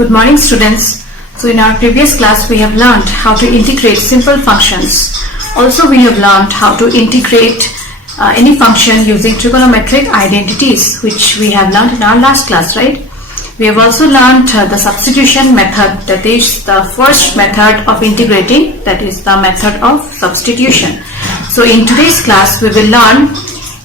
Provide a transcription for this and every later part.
Good morning, students. So in our previous class we have learned how to integrate simple functions. Also we have learned how to integrate any function using trigonometric identities, which we have learned in our last class, right? We have also learned the substitution method, that is the first method of integrating, that is the method of substitution. So in today's class we will learn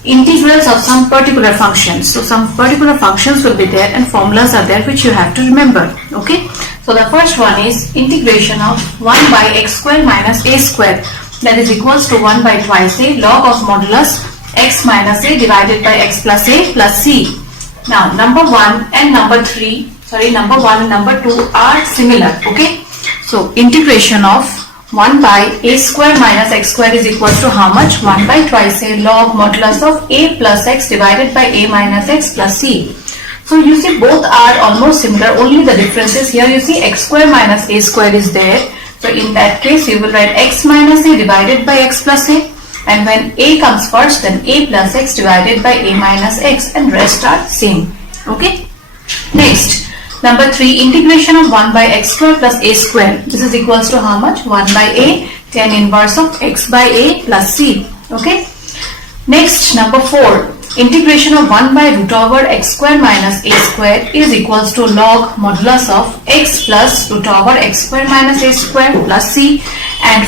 integrals of some particular functions. So some particular functions will be there and formulas are there which you have to remember. Okay. So the first one is integration of 1 by x square minus a square, that is equals to 1 by twice a log of modulus x minus a divided by x plus a plus c. Now number 1 and number 2 are similar. Okay. So integration of 1 by a square minus x square is equals to how much? 1 by twice a log modulus of a plus x divided by a minus x plus c. So you see both are almost similar, only the difference is here you see x square minus a square is there. So in that case you will write x minus a divided by x plus a, and when a comes first then a plus x divided by a minus x, and rest are same. Okay. Next. Number 3, integration of 1 by x square plus a square. This is equals to how much? 1 by a tan inverse of x by a plus c. Okay. Next, number 4, integration of 1 by root over x square minus a square is equals to log modulus of x plus root over x square minus a square plus c. And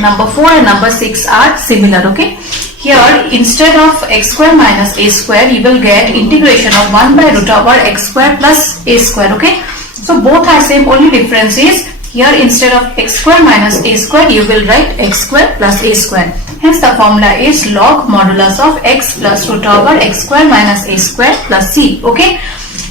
number 4 and number 6 are similar. Okay. Here instead of x square minus a square you will get integration of 1 by root over x square plus a square. Okay. So both are same, only difference is here instead of x square minus a square you will write x square plus a square. Hence the formula is log modulus of x plus root over x square minus a square plus c. Okay.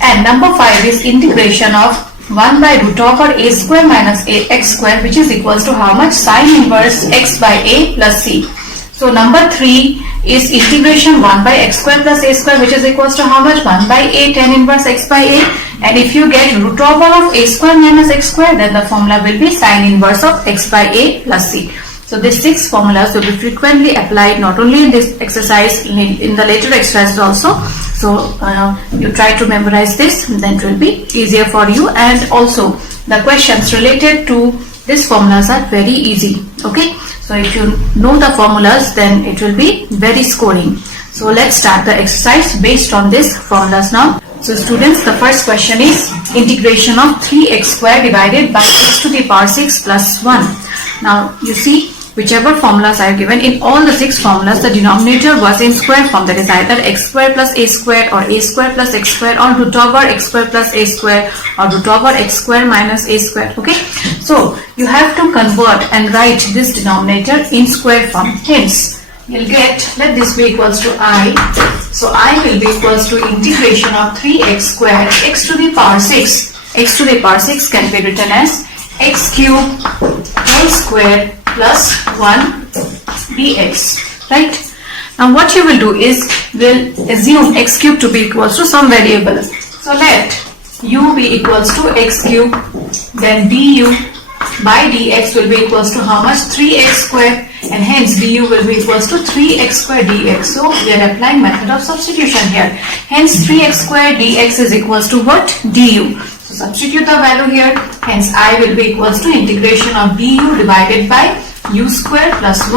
And number 5 is integration of 1 by root over a square minus a x square, which is equals to how much? Sine inverse x by a plus c. So number 3 is integration 1 by x square plus a square, which is equals to how much? 1 by a tan inverse x by a. And if you get root over of a square minus x square, then the formula will be sine inverse of x by a plus c. So these 6 formulas will be frequently applied not only in this exercise, in the later exercises also. So you try to memorize this, then it will be easier for you. And also the questions related to these formulas are very easy. Okay. So if you know the formulas, then it will be very scoring. So let's start the exercise based on these formulas now. So students, the first question is integration of 3x square divided by x to the power 6 plus 1. Now you see, whichever formulas I have given, in all the 6 formulas the denominator was in square form, that is either x square plus a square or a square plus x square or root over x square plus a square or root over x square minus a square. Okay. So you have to convert and write this denominator in square form. Hence you'll get, let this be equals to I. So I will be equals to integration of 3x square x to the power 6. X to the power 6 can be written as x cube whole square plus 1 dx. Right. Now what you will do is, we'll assume x cube to be equals to some variable. So let u be equals to x cube, then du by dx will be equals to how much? 3x square, and hence du will be equals to 3x square dx. So we are applying method of substitution here. Hence 3x square dx is equals to what? Du. So substitute the value here. Hence I will be equals to integration of du divided by u square plus 1.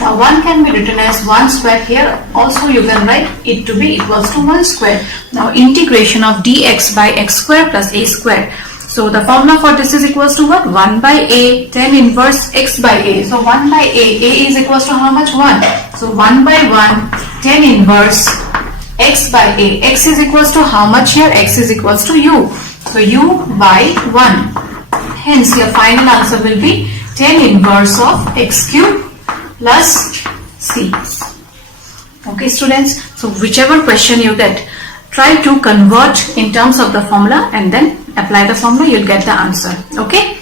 Now 1 can be written as 1 square. Here also you can write it to be equals to 1 square. Now integration of dx by x square plus a square. So the formula for this is equals to what? 1 by a tan inverse x by a. So 1 by a is equals to how much? 1. So 1 by 1 tan inverse x by a. X is equals to how much here? X is equals to u. So u by 1. Hence your final answer will be tan inverse of x cube plus c. Okay students. So whichever question you get, try to convert in terms of the formula and then apply the formula, you'll get the answer. Okay.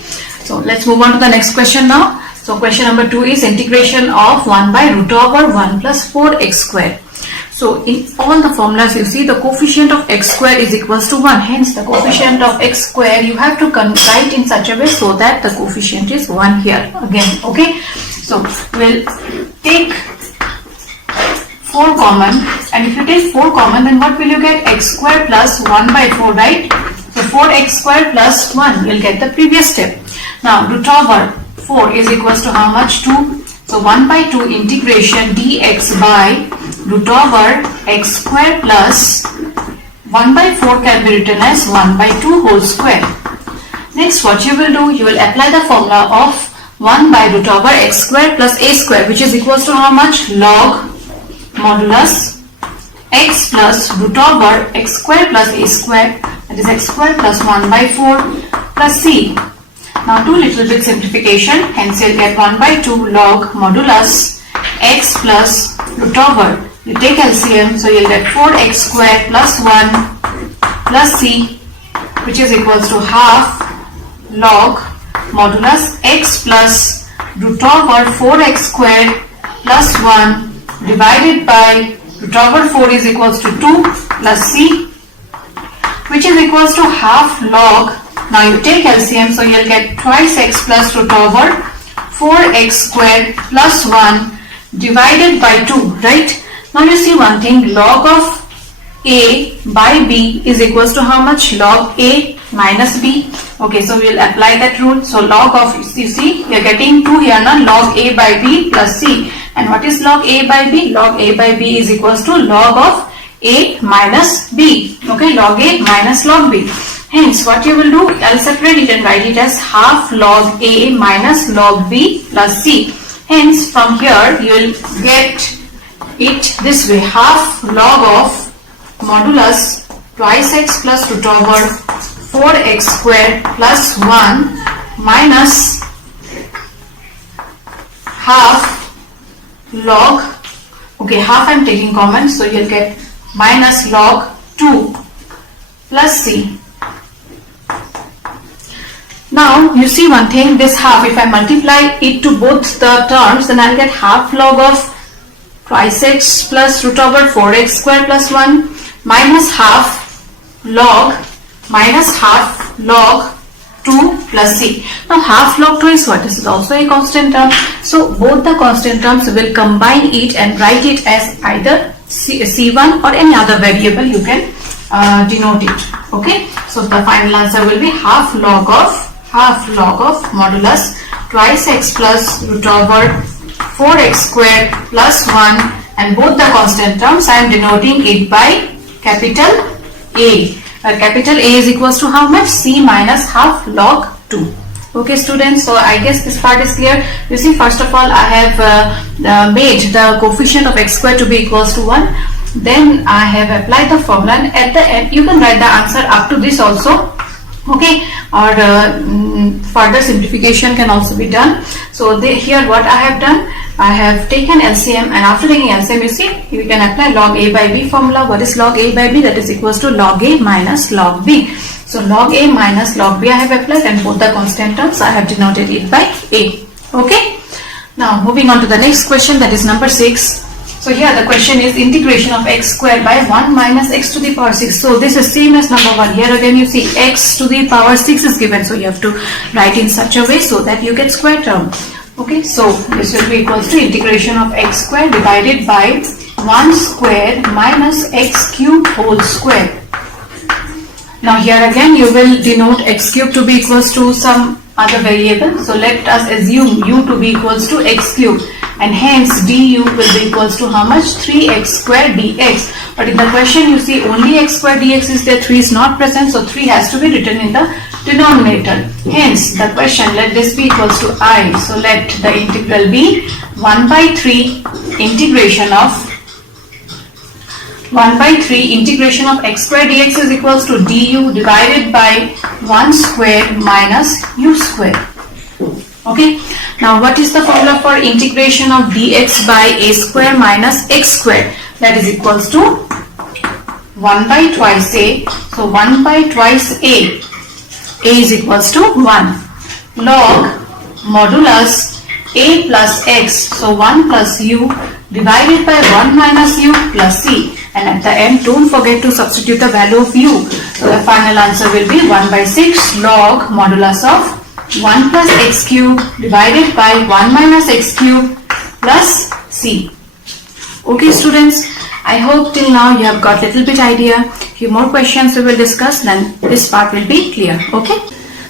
So let's move on to the next question now. So question number 2 is integration of 1 by root over 1 plus 4x square. So in all the formulas you see the coefficient of x square is equals to 1. Hence the coefficient of x square you have to write in such a way so that the coefficient is 1 here again. Okay. So we'll take 4 common, and if you take 4 common, then what will you get? X square plus 1 by 4, right? So 4x square plus 1, you'll get the previous step. Now root over 4 is equals to how much? 2. So 1 by 2 integration dx by root over x square plus 1 by 4 can be written as 1 by 2 whole square. Next, what you will do, you will apply the formula of 1 by root over x square plus a square, which is equals to how much? Log modulus x plus root over x square plus a square, that is x square plus 1 by 4 plus c. Now do little bit simplification, hence you'll get 1 by 2 log modulus x plus root over. You take LCM, so you'll get 4x square plus 1 plus c, which is equals to half log modulus x plus root over 4x square plus 1 divided by root over 4 is equals to 2 plus c, which is equals to half log. Now you take LCM, so you'll get twice x plus root over 4x square plus 1 divided by 2, right? Now you see one thing, log of a by b is equals to how much? Log a minus b. Okay, so we will apply that rule. So log of, you see, we are getting 2 here now, log a by b plus c. And what is log a by b? Log a by b is equals to log of a minus b. Okay, log a minus log b. Hence, what you will do, I'll separate it and write it as half log a minus log b plus c. Hence, from here, you will get it this way, half log of modulus twice x plus root over 4x square plus 1 minus half log, okay, half I'm taking common, so you'll get minus log 2 plus c. Now you see one thing, this half, if I multiply it to both the terms, then I'll get half log of twice x plus root over 4x square plus 1 minus half log minus half log 2 plus c. Now half log 2 is what? This is also a constant term. So both the constant terms will combine it and write it as either c1 or any other variable you can denote it. Okay. So the final answer will be half log of modulus twice x plus root over 4x square plus 1, and both the constant terms I am denoting it by capital A. Capital A is equals to how much? C minus half log 2. Okay students, so I guess this part is clear. You see, first of all I have made the coefficient of x square to be equals to 1. Then I have applied the formula, and at the end you can write the answer up to this also. Okay, or further simplification can also be done. So here what I have done, I have taken LCM, and after taking LCM, you see, you can apply log a by b formula. What is log a by b? That is equals to log a minus log b. So log a minus log b I have applied, and both the constant terms I have denoted it by a. Okay. Now moving on to the next question, that is number 6. So here the question is integration of x square by 1 minus x to the power 6. So this is same as number 1. Here again you see x to the power 6 is given. So you have to write in such a way so that you get square term. Okay, so this will be equals to integration of x square divided by 1 square minus x cube whole square. Now here again you will denote x cube to be equals to some other variable. So let us assume u to be equals to x cube, and hence du will be equals to how much? 3x square dx. But in the question you see only x square dx is there, 3 is not present, so 3 has to be written in the denominator. Hence the question, let this be equals to I. So let the integral be 1 by 3 integration of 1 by 3 integration of x square dx is equals to du divided by 1 square minus u square. Okay. Now what is the formula for integration of dx by a square minus x square? That is equals to 1 by twice a. So 1 by twice a. A is equals to 1 log modulus a plus x. So 1 plus u divided by 1 minus u plus c. And at the end, don't forget to substitute the value of u. So the final answer will be 1 by 6 log modulus of 1 plus x cube divided by 1 minus x cube plus c. Okay students, I hope till now you have got little bit idea. Few more questions we will discuss, then this part will be clear. Okay.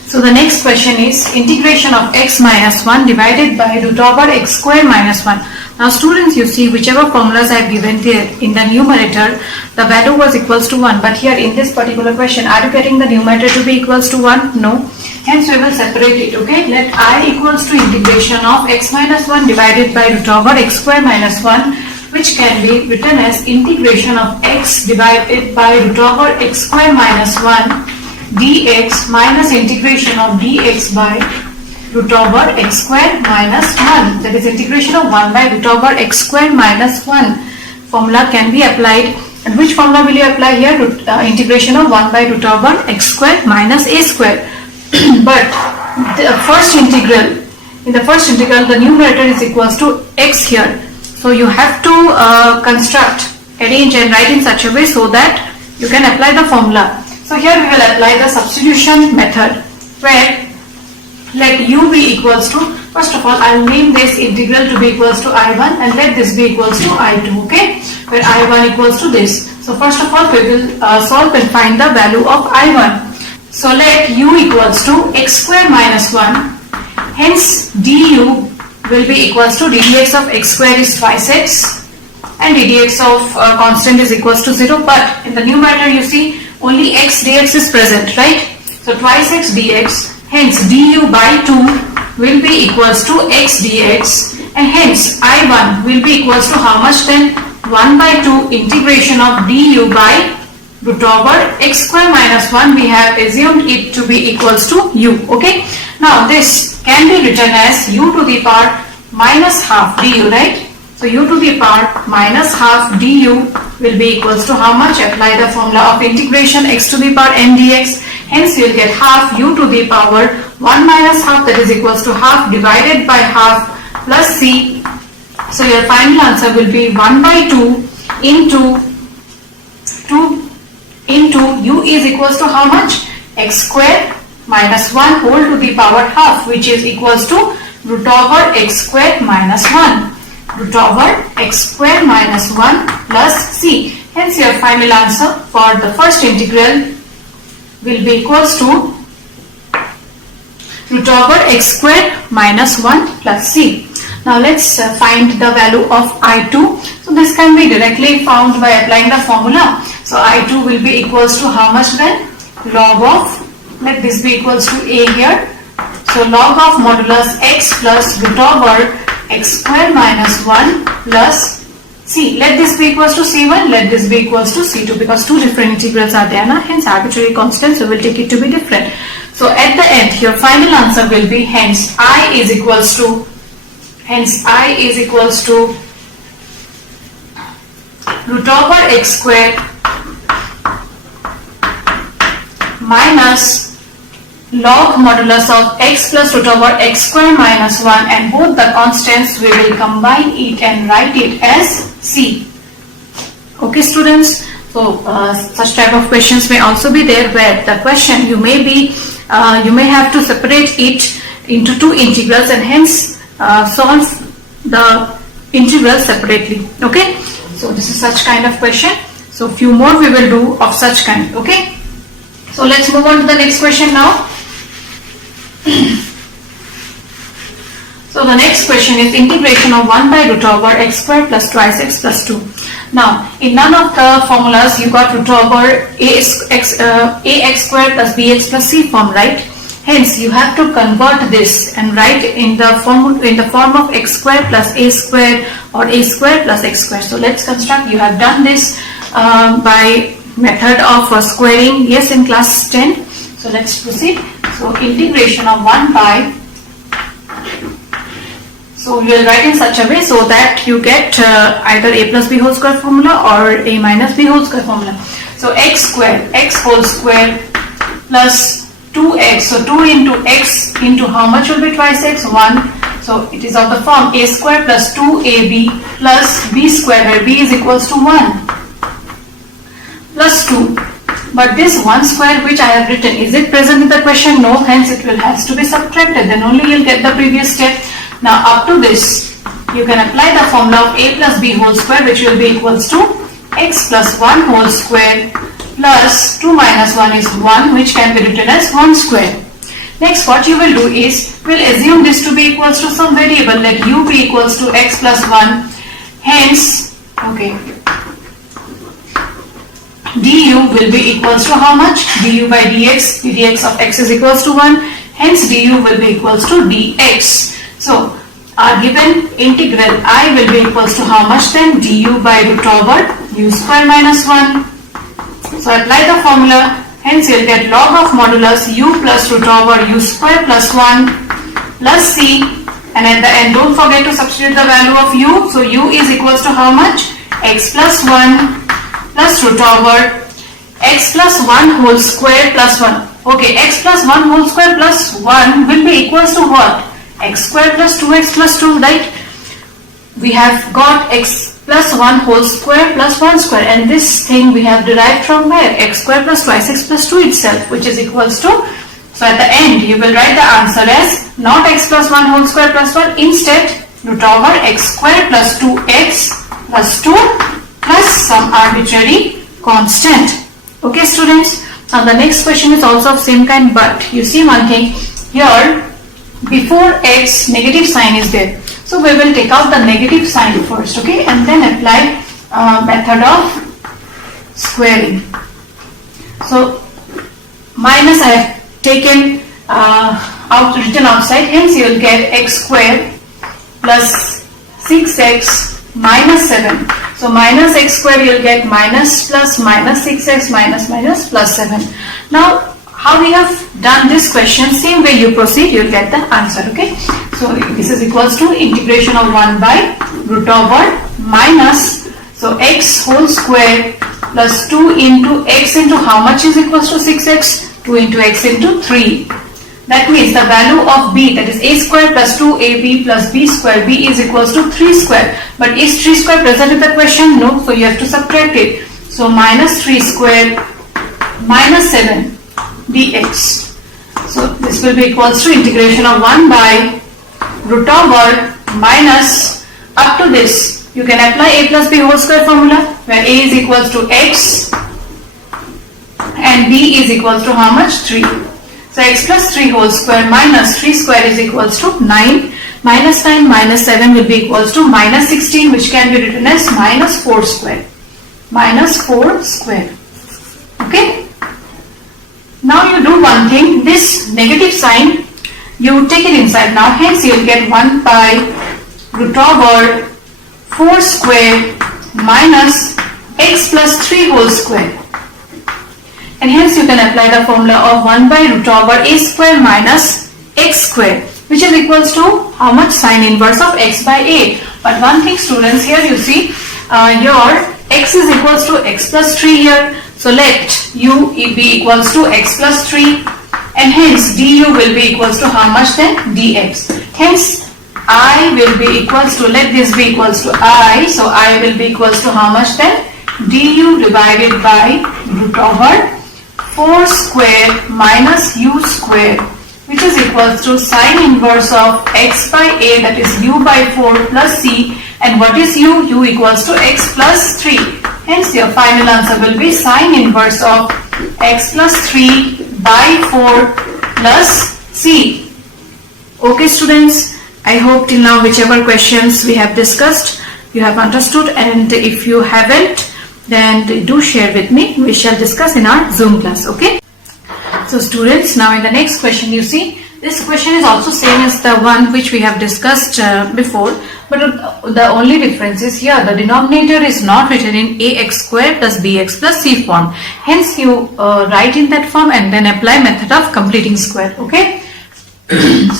So the next question is integration of x minus 1 divided by root over x square minus 1. Now students, you see whichever formulas I have given here in the numerator, the value was equals to 1. But here in this particular question, are you getting the numerator to be equals to 1? No. Hence we will separate it. Okay. Let I equals to integration of x minus 1 divided by root over x square minus 1, which can be written as integration of x divided by root over x square minus 1 dx minus integration of dx by root over x square minus 1. That is integration of 1 by root over x square minus 1. Formula can be applied. And which formula will you apply here? Integration of 1 by root over x square minus a square. But the first integral, in the first integral, the numerator is equals to x here. So you have to construct, arrange and write in such a way so that you can apply the formula. So here we will apply the substitution method, where let u be equals to, first of all I will name this integral to be equals to I1 and let this be equals to I2, okay, where I1 equals to this. So first of all we will solve and find the value of I1. So let u equals to x square minus 1, hence du will be equals to ddx of x square is twice x and ddx of constant is equals to 0, but in the numerator you see only x dx is present, right? So twice x dx, hence du by 2 will be equals to x dx, and hence I1 will be equals to how much then? 1 by 2 integration of du by root over x square minus 1. We have assumed it to be equals to u, okay? Now this can be written as u to the power minus half du, right? So u to the power minus half du will be equals to how much? Apply the formula of integration x to the power n dx. Hence you will get half u to the power 1 minus half, that is equals to half divided by half plus c. So your final answer will be 1 by 2 into u is equals to how much? X square minus 1 whole to the power half, which is equals to root over x square minus 1. Root over x square minus 1 plus c. Hence your final answer for the first integral will be equals to root over x square minus 1 plus c. Now let's find the value of I2. So this can be directly found by applying the formula. So I2 will be equals to how much then? Log of, let this be equals to a here. So log of modulus x plus root over x square minus 1 plus c. Let this be equals to c1, let this be equals to c2, because two different integrals are there now, hence arbitrary constants, so we'll take it to be different. So at the end your final answer will be hence I is equals to root over x square minus log modulus of x plus root over x square minus 1, and both the constants we will combine it and write it as c. Okay students, so such type of questions may also be there, where the question you may have to separate it into two integrals and hence solve the integral separately. Okay, so this is such kind of question. So few more we will do of such kind. Okay, so let's move on to the next question now. So the next question is integration of 1 by root over x square plus twice x plus 2. Now in none of the formulas you got root over ax square plus bx plus c form, right? Hence you have to convert this and write in the form of x square plus a square or a square plus x square. So let's construct. You have done this by method of squaring, yes, in class 10. So let's proceed. So integration of 1 by, so we will write in such a way so that you get either a plus b whole square formula or a minus b whole square formula. So x square, x whole square plus 2x. So 2 into x into how much will be twice x? 1. So it is of the form a square plus 2ab plus b square, where b is equals to 1 plus 2. But this 1 square which I have written, is it present in the question? No, hence it will has to be subtracted, then only you'll get the previous step. Now up to this you can apply the formula of a plus b whole square, which will be equals to x plus 1 whole square plus 2 minus 1 is 1, which can be written as 1 square. Next, what you will do is, we'll assume this to be equals to some variable, let u be equals to x plus 1. Hence, okay, du will be equals to how much? Du by dx, dx of x is equals to 1. Hence, du will be equals to dx. So, our given integral I will be equals to how much then? Du by root over u square minus 1. So, apply the formula. Hence, you will get log of modulus u plus root over u square plus 1 plus c. And at the end, don't forget to substitute the value of u. So, u is equals to how much? X plus 1 plus root over x plus 1 whole square plus 1. Okay, x plus 1 whole square plus 1 will be equals to what? X square plus 2x plus 2, right? We have got x plus 1 whole square plus 1 square, and this thing we have derived from where? X square plus twice x plus 2 itself, which is equals to, so at the end you will write the answer as not x plus 1 whole square plus 1, instead root over x square plus 2x plus 2 plus some arbitrary constant. Okay students, now the next question is also of same kind, but you see one thing here, before x negative sign is there, so we will take out the negative sign first, okay, and then apply method of squaring. So minus I have taken written outside, hence you will get x square plus 6x minus 7. So minus x square you will get minus plus minus 6x minus minus plus 7. Now how we have done this question, same way you proceed, you will get the answer, okay. So this is equals to integration of 1 by root over minus, so x whole square plus 2 into x into how much is equals to 6x? 2 into x into 3. That means the value of b, that is a square plus 2ab plus b square, b is equals to 3 square. But is 3 square present in the question? No, so you have to subtract it. So minus 3 square minus 7 dx. So this will be equals to integration of 1 by root over minus, up to this you can apply a plus b whole square formula, where a is equals to x and b is equals to how much? 3. So x plus 3 whole square minus 3 square is equals to 9. Minus 9 minus 7 will be equals to minus 16, which can be written as minus 4 square. Minus 4 square. Okay. Now you do one thing, this negative sign you take it inside now, hence you will get 1 by root over 4 square minus x plus 3 whole square, and hence you can apply the formula of 1 by root over a square minus x square, which is equals to how much? Sine inverse of x by a. But one thing students, here you see your x is equals to x plus 3 here, so let u be equals to x plus 3, and hence du will be equals to how much then? Dx. Hence I will be equals to, let this be equals to I, so I will be equals to how much then? Du divided by root over 4 square minus u square, which is equals to sine inverse of x by a, that is u by 4 plus c, and what is u? U equals to x plus 3. Hence your final answer will be sine inverse of x plus 3 by 4 plus c. Okay students, I hope till now whichever questions we have discussed you have understood, and if you haven't, then do share with me. We shall discuss in our Zoom class, okay? So students, now in the next question you see, this question is also same as the one which we have discussed before, but the only difference is here the denominator is not written in ax square plus bx plus c form. Hence you write in that form and then apply method of completing square, okay?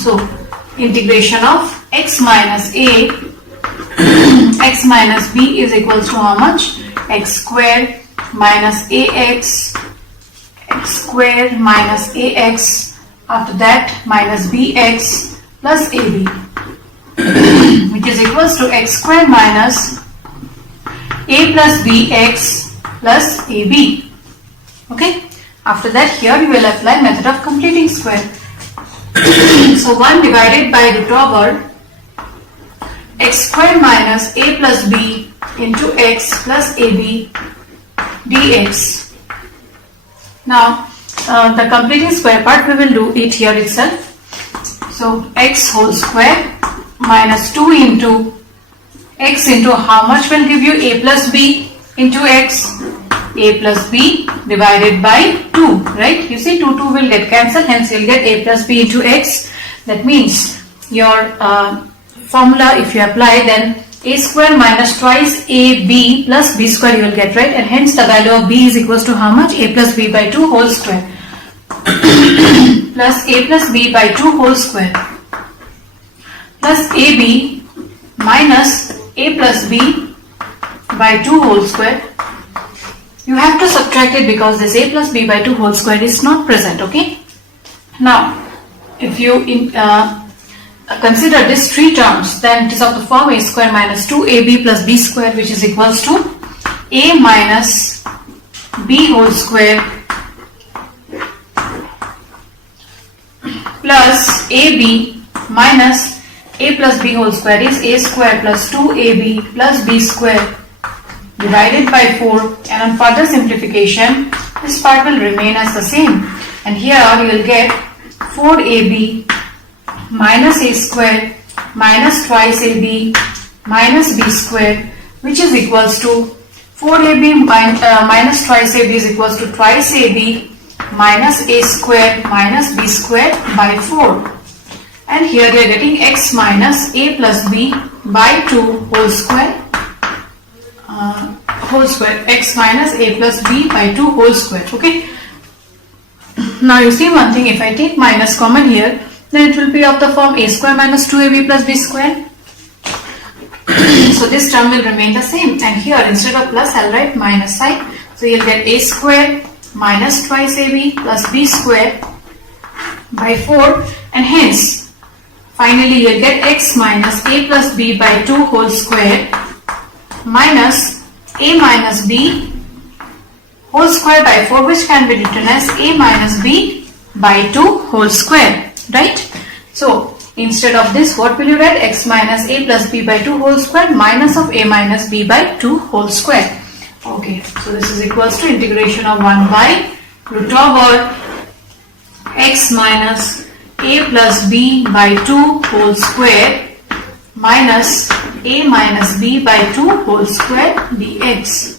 So integration of x minus a x minus b is equals to how much? X square minus ax, x square minus ax, after that minus bx plus ab, which is equals to x square minus a plus bx plus ab. Okay, after that here we will apply method of completing square. So 1 divided by root over x square minus a plus b into x plus ab dx. Now the completing square part we will do it here itself. So x whole square minus 2 into x into how much will give you a plus b into x, a plus b divided by 2, right? You see 2 will get cancelled, hence you will get a plus b into x. That means your formula, if you apply, then a square minus twice ab plus b square you will get, right? And hence the value of b is equals to how much? A plus b by 2 whole square plus a plus b by 2 whole square plus ab minus a plus b by 2 whole square. You have to subtract it because this a plus b by 2 whole square is not present, okay? Now, if you consider these three terms, then it is of the form a square minus 2ab plus b square, which is equals to a minus b whole square plus ab minus a plus b whole square is a square plus 2ab plus b square divided by 4, and on further simplification this part will remain as the same, and here you will get 4ab minus a square minus twice ab minus b square, which is equals to 4ab minus twice ab is equals to twice ab minus a square minus b square by 4, and here we are getting x minus a plus b by 2 whole square x minus a plus b by 2 whole square, okay? Now you see one thing, if I take minus common here, then it will be of the form a square minus 2ab plus b square. So this term will remain the same, and here instead of plus I'll write minus sign. So you'll get a square minus twice ab plus b square by 4, and hence finally you'll get x minus a plus b by 2 whole square minus a minus b whole square by 4, which can be written as a minus b by 2 whole square, right? So instead of this, what will you write? X minus a plus b by 2 whole square minus of a minus b by 2 whole square. Okay, so this is equals to integration of 1 by root over x minus a plus b by 2 whole square minus a minus b by 2 whole square dx.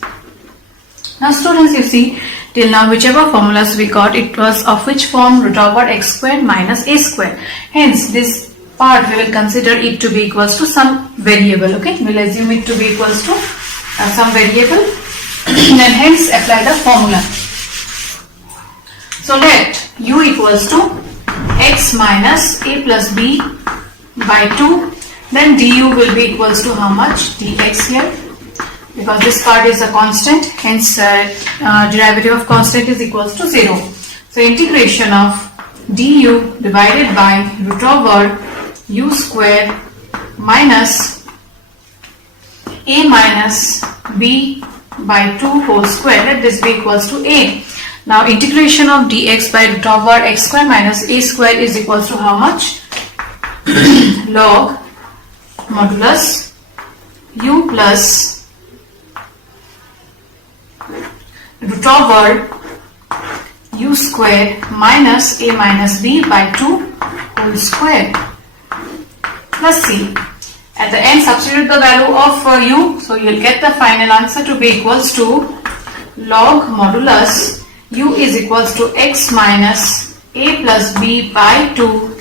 Now students, you see till now whichever formulas we got, it was of which form? Root over x square minus a square. Hence this part we will consider it to be equals to some variable, okay? We will assume it to be equals to some variable and hence apply the formula. So let u equals to x minus a plus b by 2, then du will be equals to how much? Dx here, because this part is a constant, hence derivative of constant is equals to 0. So integration of du divided by root over u square minus a minus b by 2 whole square, let this be equals to a. Now integration of dx by root over x square minus a square is equals to how much? Log modulus u plus root over u square minus a minus b by 2 whole square plus c. At the end substitute the value of u, so you will get the final answer to be equals to log modulus u is equals to x minus a plus b by 2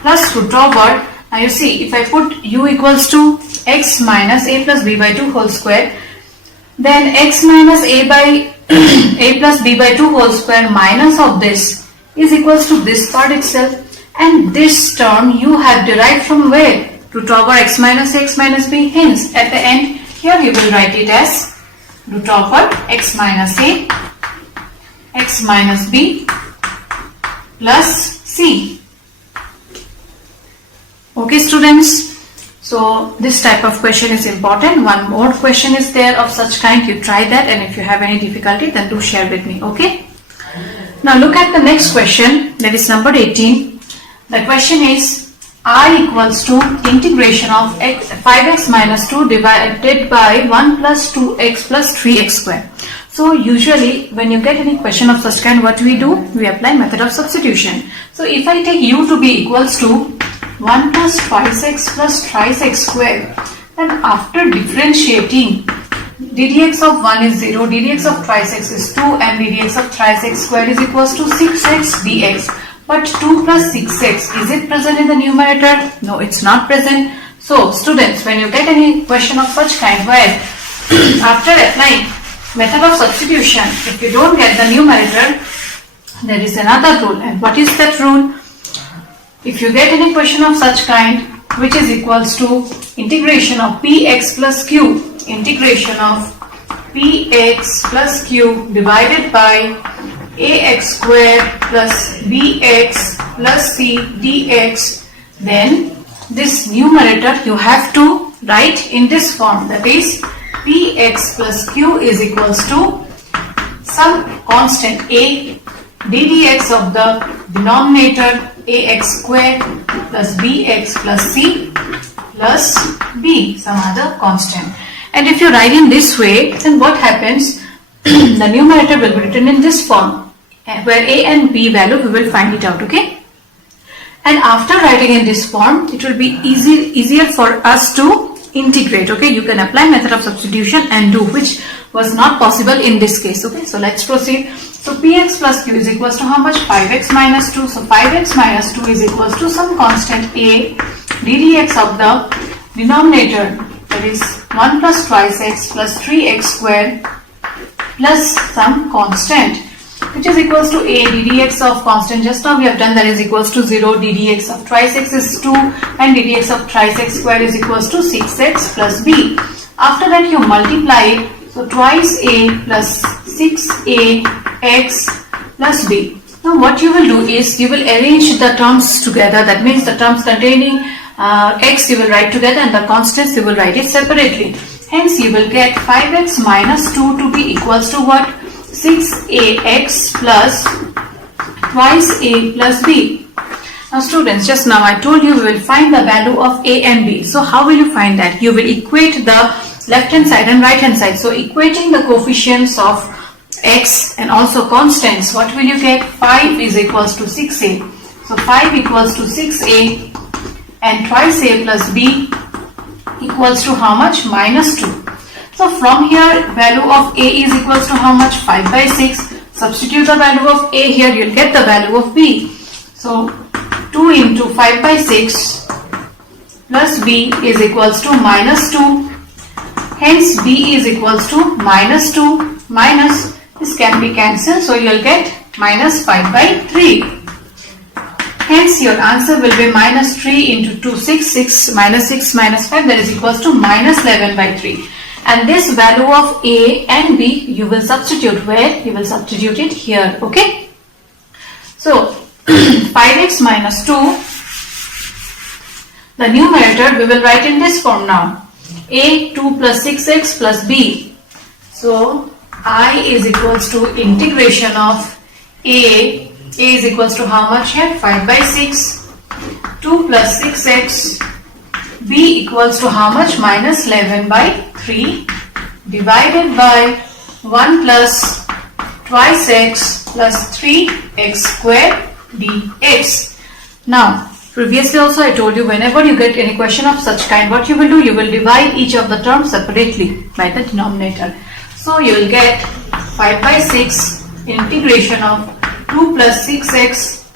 plus root over. Now you see, if I put u equals to x minus a plus b by 2 whole square, then x minus a by a plus b by 2 whole square minus of this is equals to this part itself, and this term you have derived from where? Root over x minus b. Hence at the end here you will write it as root over x minus a x minus b plus c. Okay students, so this type of question is important. One more question is there of such kind, you try that, and if you have any difficulty then do share with me, okay? Now look at the next question, that is number 18. The question is I equals to integration of 5x minus 2 divided by 1 plus 2x plus 3x square. So usually when you get any question of such kind, what we do? We apply method of substitution. So if I take u to be equals to 1 plus twice x plus thrice x square, then after differentiating, ddx of 1 is 0, ddx of thrice x is 2 and ddx of thrice x square is equals to 6x dx. But 2 plus 6x, is it present in the numerator? No, it's not present. So students, when you get any question of such kind where after applying method of substitution, if you don't get the numerator, there is another rule. And what is that rule? If you get any question of such kind which is equals to integration of px plus q, integration of px plus q divided by ax square plus bx plus c dx, then this numerator you have to write in this form, that is px plus q is equals to some constant a ddx of the denominator ax square plus bx plus c plus b, some other constant. And if you write in this way, then what happens? The numerator will be written in this form, where a and b value we will find it out, okay? And after writing in this form, it will be easier for us to integrate, okay? You can apply method of substitution and do, which was not possible in this case, okay? So let's proceed. So px plus q is equals to how much? 5x minus 2. So 5x minus 2 is equals to some constant a ddx of the denominator, that is 1 plus twice x plus 3x square plus some constant which is equals to a ddx of constant just now we have done, that is equals to 0, ddx of twice x is 2 and ddx of thrice x square is equals to 6x plus b. After that you multiply it, so twice a plus 6a x plus b. Now what you will do is you will arrange the terms together, that means the terms containing x you will write together and the constants you will write it separately. Hence you will get 5x minus 2 to be equals to what? 6ax plus twice a plus b. Now students, just now I told you we will find the value of a and b. So how will you find that? You will equate the left hand side and right hand side. So equating the coefficients of x and also constants, what will you get? 5 is equals to 6a. So 5 equals to 6a and twice a plus b equals to how much? Minus 2. So from here value of a is equals to how much? 5 by 6. Substitute the value of a here, you will get the value of b. So 2 into 5 by 6 plus b is equals to minus 2. Hence b is equals to minus 2 minus, this can be cancelled, so you will get minus 5 by 3. Hence your answer will be minus 3 into 2, 6 minus 6 minus 5, that is equals to minus 11 by 3. And this value of a and b you will substitute where? You will substitute it here, okay? So 5x minus 2, the numerator we will write in this form now. A 2 plus 6x plus b. So I is equals to integration of a is equals to how much here? 5 by 6. 2 plus 6x. B equals to how much? Minus 11 by 3 divided by 1 plus twice x plus 3x square dx. Now, previously also I told you, whenever you get any question of such kind, what you will do? You will divide each of the terms separately by the denominator. So you will get 5 by 6 integration of 2 plus 6x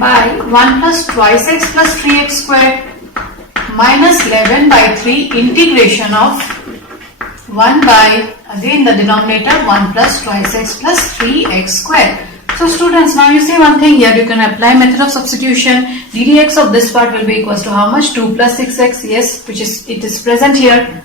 by 1 plus twice x plus 3x square minus 11 by 3 integration of 1 by, again the denominator, 1 plus twice x plus 3x square. So students, now you see one thing here, you can apply method of substitution. ddx of this part will be equals to how much? 2 plus 6x, yes, which is, it is present here.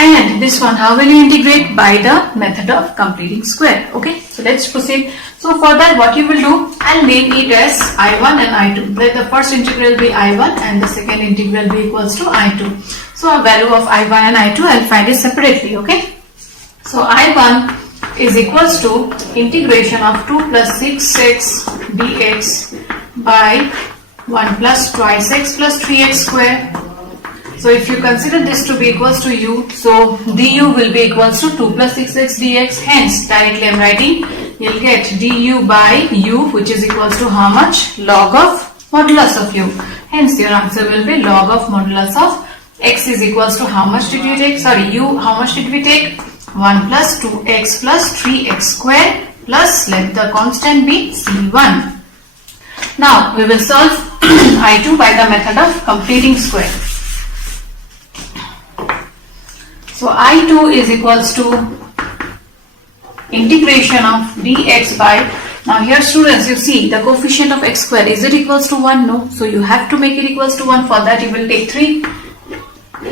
And this one, how will you integrate? By the method of completing square, okay? So let's proceed. So for that, what you will do, I'll name it as I1 and I2. Let the first integral be I1 and the second integral be equals to I2. So a value of I1 and I2, I'll find it separately, okay? So I1 is equals to integration of 2 plus 6x dx by 1 plus twice x plus 3x square. So if you consider this to be equals to u, so du will be equals to 2 plus 6x dx. Hence, directly I am writing, you'll get du by u, which is equals to how much? Log of modulus of u. Hence, your answer will be log of modulus of x is equals to how much did you take? Sorry, u, how much did we take? 1 plus 2x plus 3x square plus, let the constant be c1. Now, we will solve I2 by the method of completing square. So I2 is equals to integration of dx by, now here students, you see the coefficient of x square, is it equals to 1? No. So you have to make it equals to 1. For that you will take 3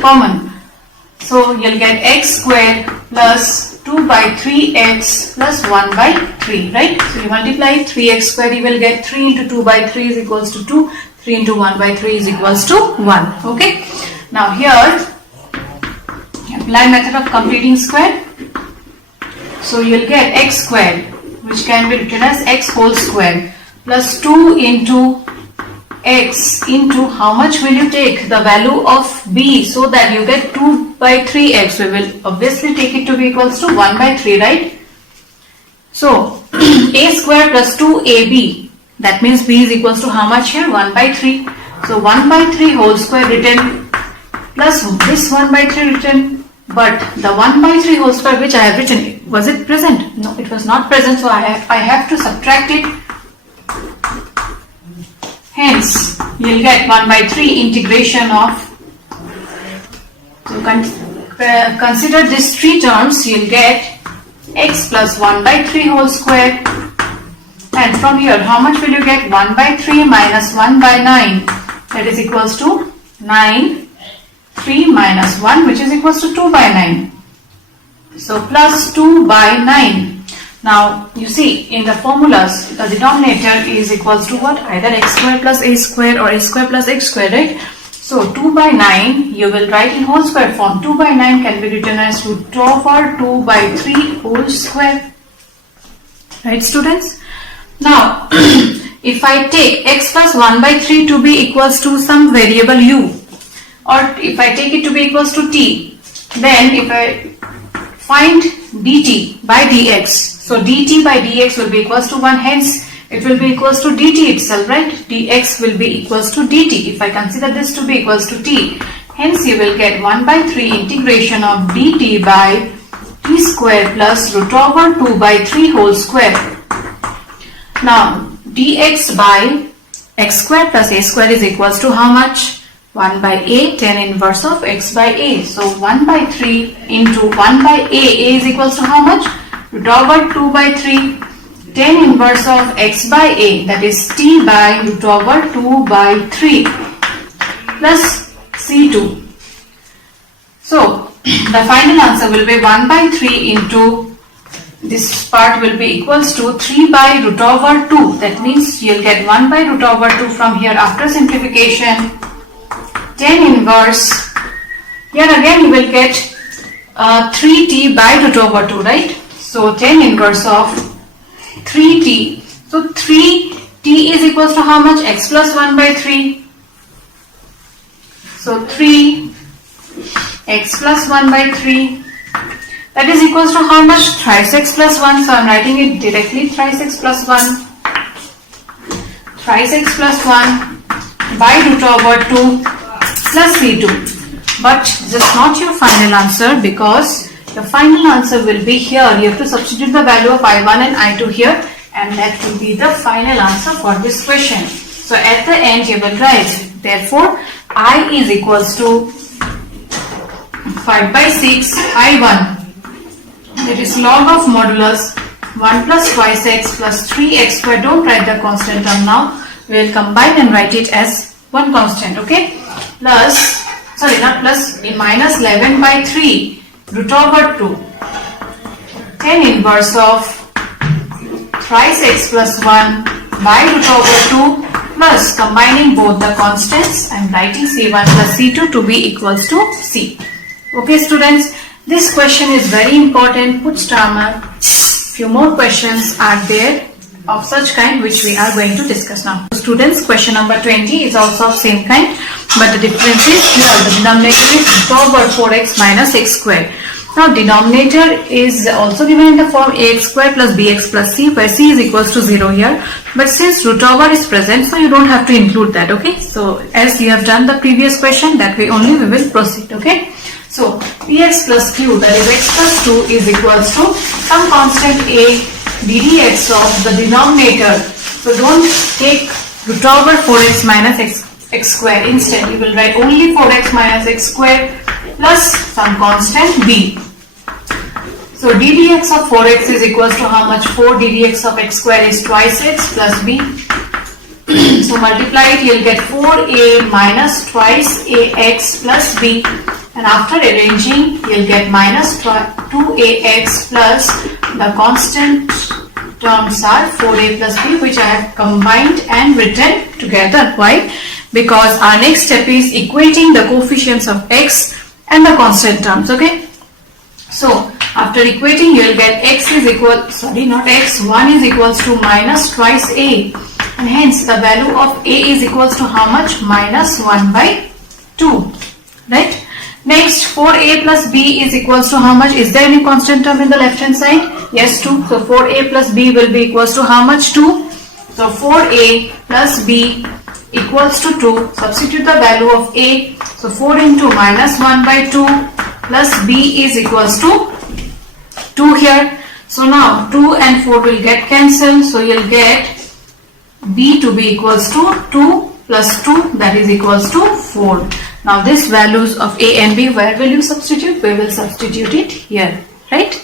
common. So you'll get x square plus 2 by 3x plus 1 by 3, right? So you multiply 3x square, you will get 3 into 2 by 3 is equals to 2. 3 into 1 by 3 is equals to 1. Okay. Now here, apply method of completing square. So you'll get x square, which can be written as x whole square, plus 2 into x into how much will you take? The value of b, so that you get 2 by 3x. We will obviously take it to be equals to 1 by 3, right? So a square plus 2ab, that means b is equals to how much here? 1 by 3. So 1 by 3 whole square written plus this 1 by 3 written. But the 1 by 3 whole square which I have written, was it present? No, it was not present, so I have to subtract it. Hence, you'll get 1 by 3 integration of, so consider these 3 terms, you'll get x plus 1 by 3 whole square. And from here, how much will you get? 1 by 3 minus 1 by 9, that is equals to 9. 3 minus 1, which is equals to 2 by 9. So plus 2 by 9. Now you see in the formulas the denominator is equals to what? Either x square plus a square or a square plus x square, right? So 2 by 9 you will write in whole square form. 2 by 9 can be written as root over 2 by 3 whole square. Right, students? Now if I take x plus 1 by 3 to be equals to some variable u, or if I take it to be equals to t, then if I find dt by dx, so dt by dx will be equals to 1, hence it will be equals to dt itself, right? Dx will be equals to dt if I consider this to be equals to t. Hence you will get 1 by 3 integration of dt by t square plus root over 2 by 3 whole square. Now dx by x square plus a square is equals to how much? 1 by a, tan inverse of x by a. So 1 by 3 into 1 by a is equals to how much? Root over 2 by 3 tan inverse of x by a, that is t by root over 2 by 3 plus c2. So the final answer will be 1 by 3 into this part will be equals to 3 by root over 2. That means you'll get 1 by root over 2 from here after simplification. Tan inverse, here again you will get 3t by root over 2, right? So tan inverse of 3t. So 3t is equals to how much? X plus 1 by 3. So 3 x plus 1 by 3. That is equals to how much? Thrice x plus 1. So I am writing it directly, thrice x plus 1. Thrice x plus 1 by root over 2 plus c2. But this is not your final answer, because the final answer will be here. You have to substitute the value of I1 and I2 here, and that will be the final answer for this question. So at the end you will write, therefore I is equals to 5 by 6 I1, that is log of modulus 1 plus twice x plus 3x square. Don't write the constant term now. We will combine and write it as one constant, okay? Plus, sorry, not plus, minus 11 by 3 root over 2 tan inverse of thrice x plus 1 by root over 2 plus, combining both the constants, I am writing c1 plus c2 to be equals to c. Okay students, this question is very important. Putztamer, few more questions are there. of such kind which we are going to discuss now. Students, question number 20 is also of same kind, but the difference is here the denominator is root over 4x minus x square. Now denominator is also given in the form ax square plus bx plus c, where c is equals to 0 here, but since root over is present, so you don't have to include that. Okay, so as you have done the previous question, that way only we will proceed. Okay, so px plus q, that is x plus 2, is equals to some constant a ddx of the denominator. So don't take root over 4x minus x square. Instead you will write only 4x minus x square plus some constant b. So ddx of 4x is equals to how much? 4 ddx of x square is twice x plus b. So multiply it, you'll get 4a minus twice ax plus b, and after arranging you'll get minus 2ax plus the constant terms are 4a plus b, which I have combined and written together. Why? Because our next step is equating the coefficients of x and the constant terms. Okay, so after equating you will get x is equal, sorry not x, 1 is equals to minus twice a, and hence the value of a is equals to how much? Minus 1 by 2, right? Next, 4a plus b is equals to how much? Is there any constant term in the left hand side? Yes, 2. So 4a plus b will be equals to how much? 2. So 4a plus b equals to 2. Substitute the value of a. So 4 into minus 1 by 2 plus b is equals to 2 here. So now 2 and 4 will get cancelled. So you'll get b to be equals to 2 plus 2, that is equals to 4. Now this values of a and b, where will you substitute? We will substitute it here, right?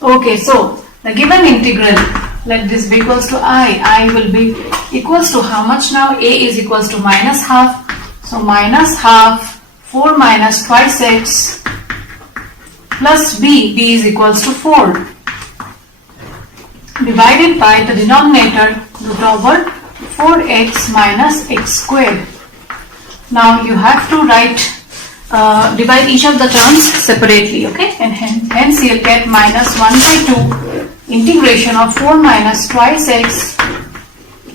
Okay, so the given integral, let this be equals to I will be equals to how much now? A is equals to minus half. So minus half 4 minus twice x plus b is equals to 4, divided by the denominator root over 4x minus x squared. Now you have to divide each of the terms separately, okay, and hence you'll get minus 1 by 2 integration of 4 minus twice x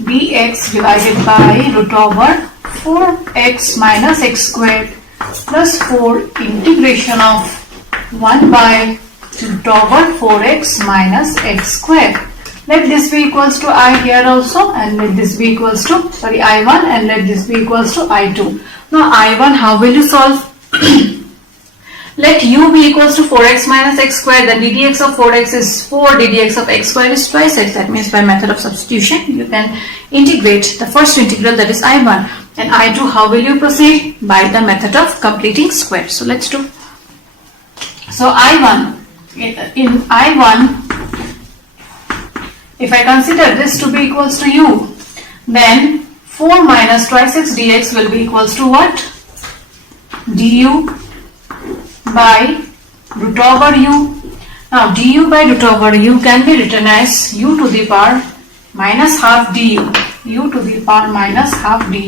dx divided by root over 4x minus x squared plus 4 integration of 1 by root over 4x minus x squared. Let this be equals to I here also, and let this be equals to, sorry, I1, and let this be equals to I2. Now I1, how will you solve? Let u be equals to 4x minus x squared, then ddx of 4x is 4, ddx of x squared is twice x. That means by method of substitution, you can integrate the first integral, that is I1. And I2, how will you proceed? By the method of completing square. So let's do. So I1, in I1, if I consider this to be equals to u, then 4 minus twice x dx will be equals to what? Du by root over u. Now du by root over u can be written as u to the power minus half du. U to the power minus half du.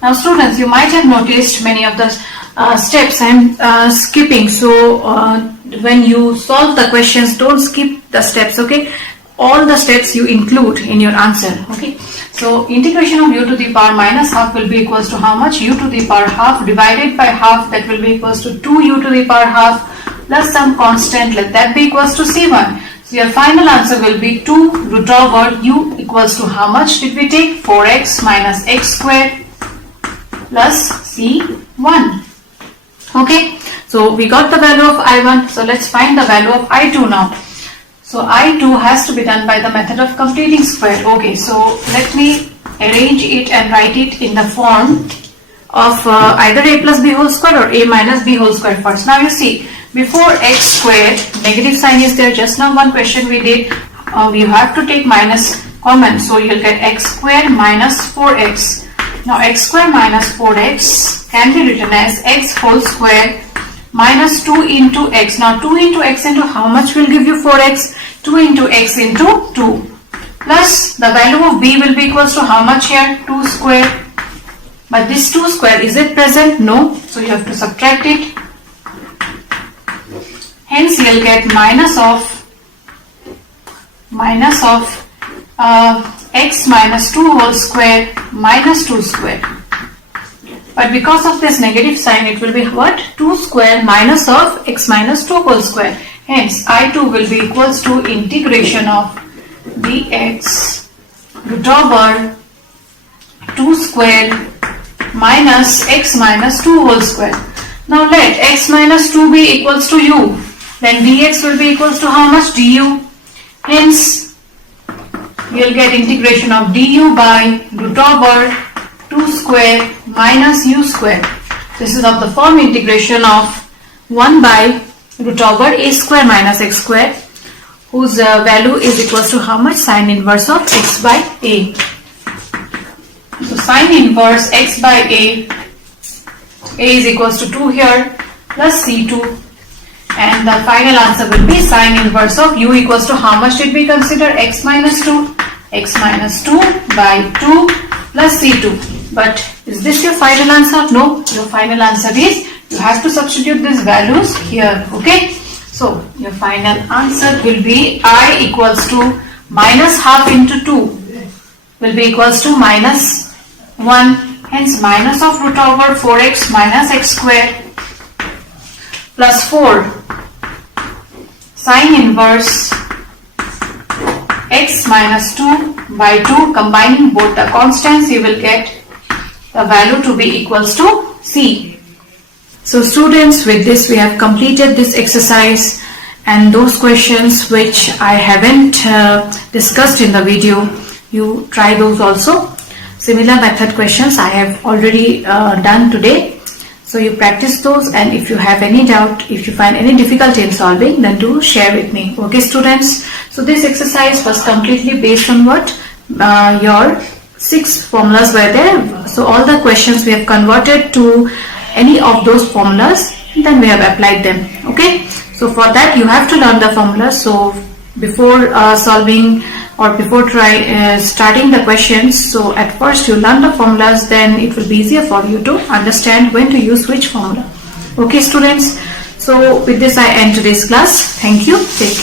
Now students, you might have noticed many of the steps I am skipping. So when you solve the questions, don't skip the steps, okay? All the steps you include in your answer, okay? So integration of u to the power minus half will be equals to how much? U to the power half divided by half, that will be equals to 2u to the power half plus some constant, let that be equals to c1. So your final answer will be 2 root over u equals to how much did we take? 4x minus x squared plus c1. Okay, so we got the value of I1. So let's find the value of I2 now. So I2 has to be done by the method of completing square. Okay, so let me arrange it and write it in the form of either a plus b whole square or a minus b whole square first. Now you see, before x squared, negative sign is there. Just now one question we did, you have to take minus common. So you'll get x squared minus 4x. Now x square minus 4x can be written as x whole square minus 2 into x. Now 2 into x into how much will give you 4x? 2 into x into 2 plus the value of b will be equals to how much here? 2 square. But this 2 square, is it present? No. So you have to subtract it. Hence you will get minus of minus of x minus 2 whole square minus 2 square. But because of this negative sign, it will be what? 2 square minus of x minus 2 whole square. Hence, I2 will be equals to integration of dx root over 2 square minus x minus 2 whole square. Now let x minus 2 be equals to u. Then dx will be equals to how much? Du. Hence, you will get integration of du by root over 2 square minus u square. This is of the form integration of 1 by root over a square minus x square, whose value is equals to how much? Sine inverse of x by a. So sine inverse x by a is equals to 2 here plus c2, and the final answer will be sine inverse of u equals to how much did we consider? X minus 2. X minus 2 by 2 plus c2. But is this your final answer? No, your final answer is you have to substitute these values here. Okay, so your final answer will be I equals to minus half into 2 will be equals to minus 1. Hence minus of root over 4x minus x square plus 4 sine inverse x minus 2 by 2. Combining both the constants, you will get the value to be equals to c. So students, with this we have completed this exercise, and those questions which I haven't discussed in the video, you try those also. Similar method questions I have already done today. So you practice those, and if you have any doubt, if you find any difficulty in solving, then do share with me. Okay students, so this exercise was completely based on what? Your 6 formulas were there. So all the questions we have converted to any of those formulas, then we have applied them. Okay, so for that you have to learn the formulas. So before solving or before starting the questions, so at first you learn the formulas, then it will be easier for you to understand when to use which formula. Okay students, so with this I end today's class. Thank you, take care.